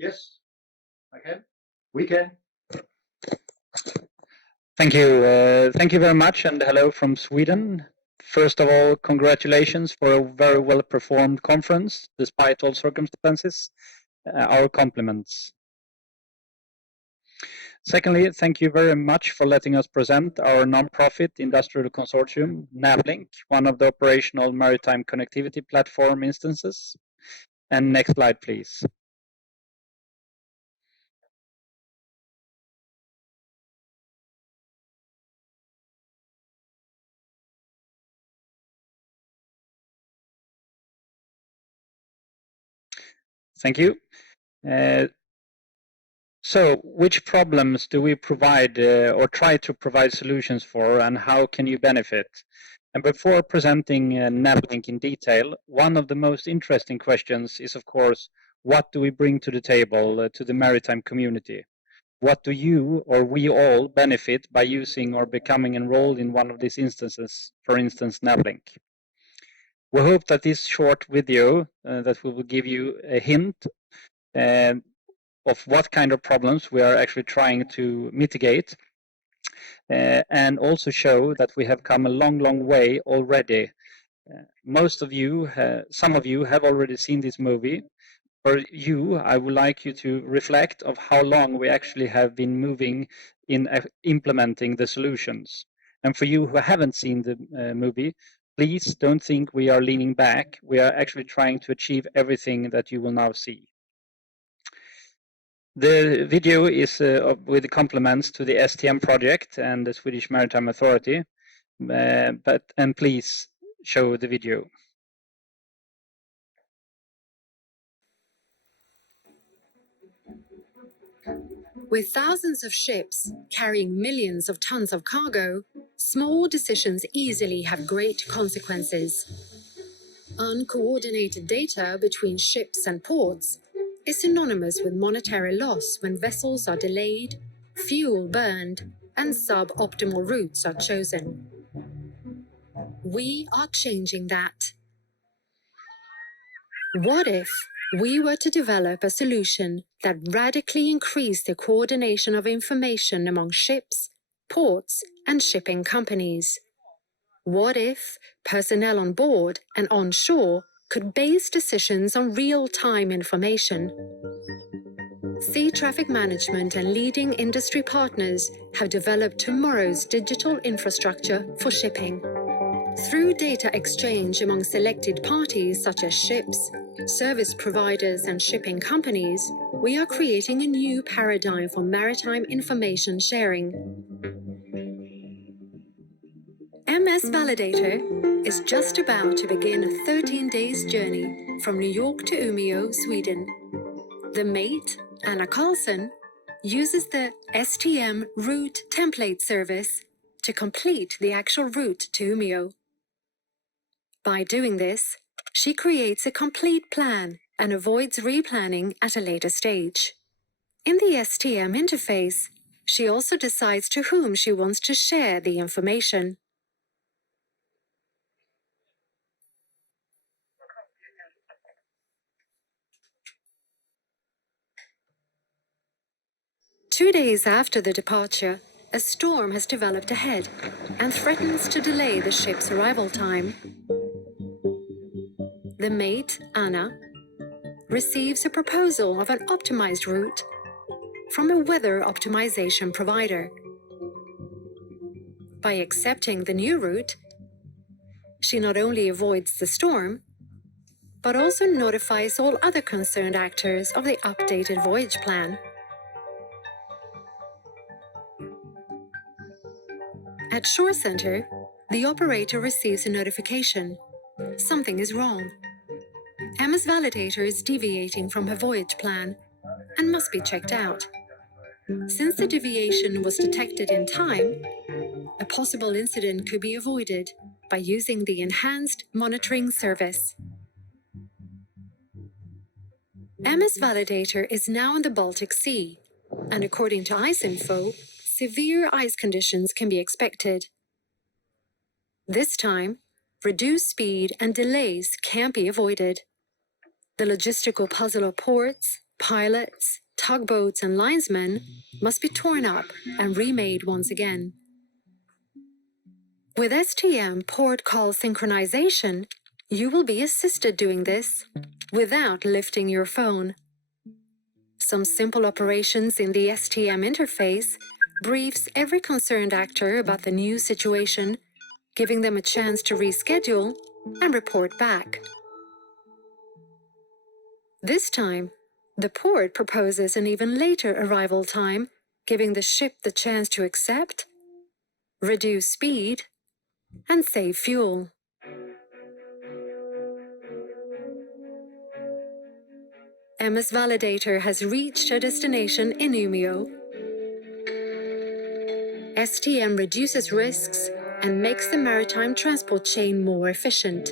Yes, I can. We can. Thank you. Thank you very much, and hello from Sweden. First of all, congratulations for a very well-performed conference, despite all circumstances. Our compliments. Secondly, thank you very much for letting us present our non-profit industrial consortium, Navelink, one of the operational maritime connectivity platform instances. And next slide, please. Thank you. So, which problems do we provide or try to provide solutions for, and how can you benefit? And before presenting Navelink in detail, one of the most interesting questions is, of course, what do we bring to the table to the maritime community? What do you or we all benefit by using or becoming enrolled in one of these instances, for instance, Navelink? We hope that this short video that we will give you a hint of what kind of problems we are actually trying to mitigate, and also show that we have come a long, long way already. Most of you, some of you have already seen this movie. For you, I would like you to reflect of how long we actually have been moving in implementing the solutions. And for you who haven't seen the movie, please don't think we are leaning back. We are actually trying to achieve everything that you will now see. The video is with compliments to the STM project and the Swedish Maritime Authority, and please show the video. With thousands of ships carrying millions of tons of cargo, small decisions easily have great consequences. Uncoordinated data between ships and ports is synonymous with monetary loss when vessels are delayed, fuel burned, and suboptimal routes are chosen. We are changing that. What if we were to develop a solution that radically increased the coordination of information among ships, ports, and shipping companies? What if personnel on board and on shore could base decisions on real-time information? Sea Traffic Management and leading industry partners have developed tomorrow's digital infrastructure for shipping. Through data exchange among selected parties such as ships, service providers and shipping companies, we are creating a new paradigm for maritime information sharing. MS Validator is just about to begin a 13-day journey from New York to Umeå, Sweden. The mate, Anna Carlson, uses the STM route template service to complete the actual route to Umeå. By doing this, she creates a complete plan and avoids replanning at a later stage. In the STM interface, she also decides to whom she wants to share the information. Two days after the departure, a storm has developed ahead and threatens to delay the ship's arrival time. The mate, Anna, receives a proposal of an optimized route from a weather optimization provider. By accepting the new route, she not only avoids the storm, but also notifies all other concerned actors of the updated voyage plan. At Shore Center, the operator receives a notification. Something is wrong. MS Validator is deviating from her voyage plan and must be checked out. Since the deviation was detected in time, a possible incident could be avoided by using the enhanced monitoring service. MS Validator is now in the Baltic Sea, and according to ICE-Info, severe ice conditions can be expected. This time, reduced speed and delays can't be avoided. The logistical puzzle of ports, Pilots, tugboats, and linesmen must be torn up and remade once again. With STM port call synchronization, you will be assisted doing this without lifting your phone. Some simple operations in the STM interface briefs every concerned actor about the new situation, giving them a chance to reschedule and report back. This time, the port proposes an even later arrival time, giving the ship the chance to accept, reduce speed, and save fuel. MS Validator has reached a destination in Umeå. STM reduces risks and makes the maritime transport chain more efficient.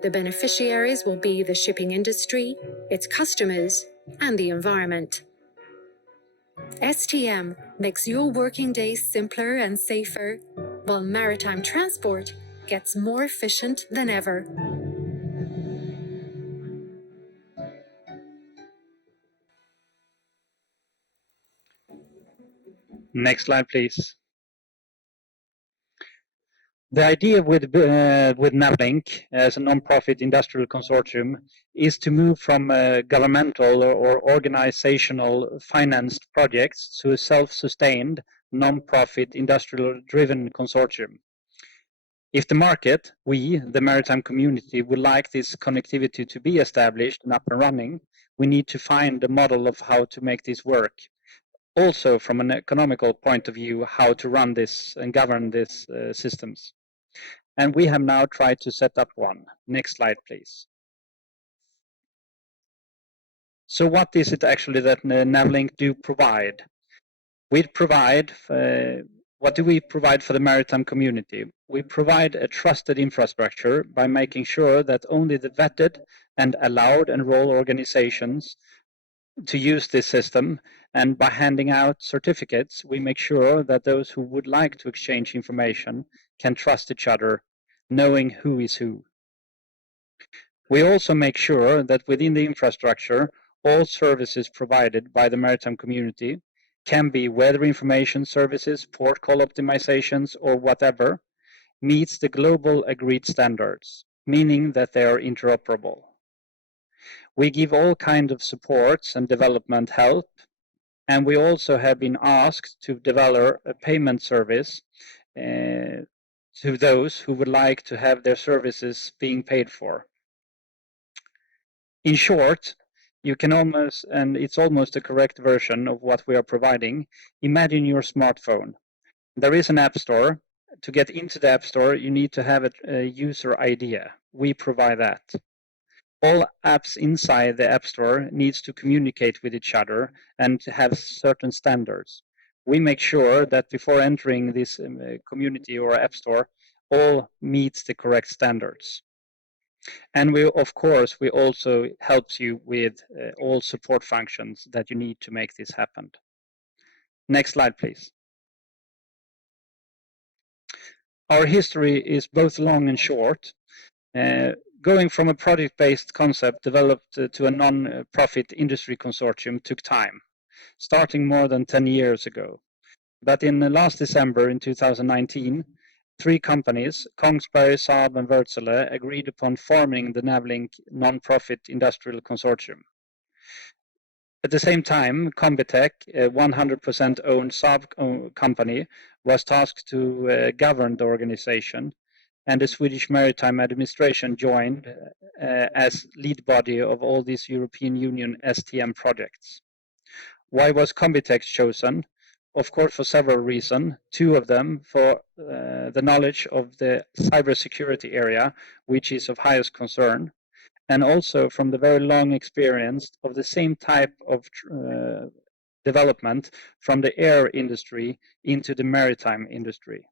The beneficiaries will be the shipping industry, its customers, and the environment. STM makes your working days simpler and safer, while maritime transport gets more efficient than ever. Next slide, please. The idea with Navelink as a non-profit industrial consortium is to move from governmental or organizational financed projects to a self-sustained non-profit industrial-driven consortium. If the market, we, the maritime community, would like this connectivity to be established and up and running, we need to find a model of how to make this work. Also, from an economical point of view, how to run this and govern these systems. And we have now tried to set up one. Next slide, please. So what is it actually that Navelink do provide? What do we provide for the maritime community? We provide a trusted infrastructure by making sure that only the vetted and allowed enroll organizations to use this system, and by handing out certificates, we make sure that those who would like to exchange information can trust each other, knowing who is who. We also make sure that within the infrastructure, all services provided by the maritime community can be weather information services, port call optimizations, or whatever, meets the global agreed standards, meaning that they are interoperable. We give all kinds of supports and development help, and we also have been asked to develop a payment service to those who would like to have their services being paid for. In short, you can almost, and it's almost a correct version of what we are providing. Imagine your smartphone. There is an app store. To get into the app store, you need to have a user ID. We provide that. All apps inside the App Store needs to communicate with each other and have certain standards. We make sure that before entering this community or App Store, all meets the correct standards. And we, of course, we also help you with all support functions that you need to make this happen. Next slide, please. Our history is both long and short. Going from a project-based concept developed to a non-profit industry consortium took time, starting more than 10 years ago. But in last December in 2019, 3 companies, Kongsberg, Saab, and Wärtsilä, agreed upon forming the Navelink non-profit industrial consortium. At the same time, Kitack, a 100% owned Saab company, was tasked to govern the organization, and the Swedish Maritime Administration joined as lead body of all these European Union STM projects. Why was Kitack chosen? Of course, for several reasons. 2 of them for the knowledge of the cybersecurity area, which is of highest concern, and also from the very long experience of the same type of development from the air industry into the maritime industry.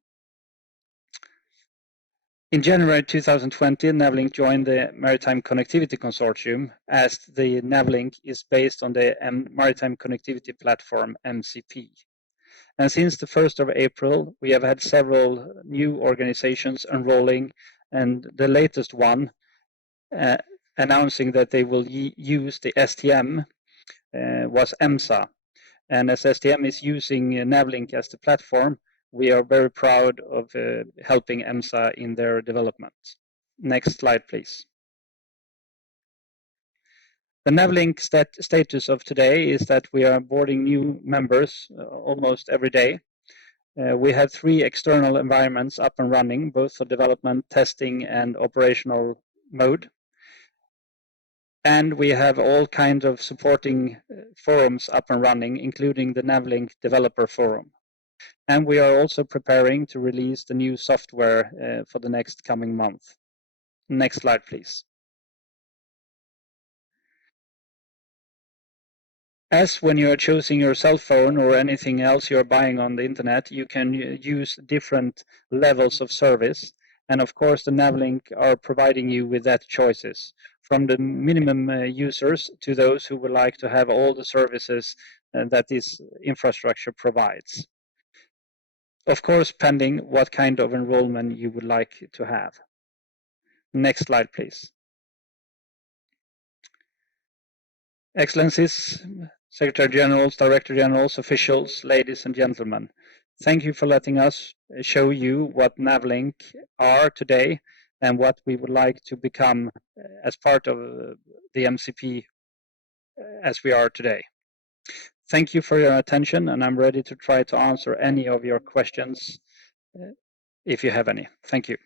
In January 2020, Navelink joined the Maritime Connectivity Consortium, as the Navelink is based on the Maritime Connectivity Platform, MCP. And since the 1st of April, we have had several new organizations enrolling, and the latest one announcing that they will use the STM was AMSA. And as STM is using Navelink as the platform, we are very proud of helping AMSA in their development. Next slide, please. The Navelink status of today is that we are onboarding new members almost every day. We have 3 external environments up and running, both for development, testing, and operational mode. And we have all kinds of supporting forums up and running, including the Navelink Developer Forum. And we are also preparing to release the new software for the next coming month. Next slide, please. As when you are choosing your cell phone or anything else you're buying on the internet, you can use different levels of service. And of course, the Navelink are providing you with that choices, from the minimum users to those who would like to have all the services that this infrastructure provides. Of course, pending what kind of enrollment you would like to have. Next slide, please. Excellencies, Secretary Generals, Director Generals, officials, ladies and gentlemen, thank you for letting us show you what Navelink are today and what we would like to become as part of the MCP as we are today. Thank you for your attention, and I'm ready to try to answer any of your questions if you have any. Thank you.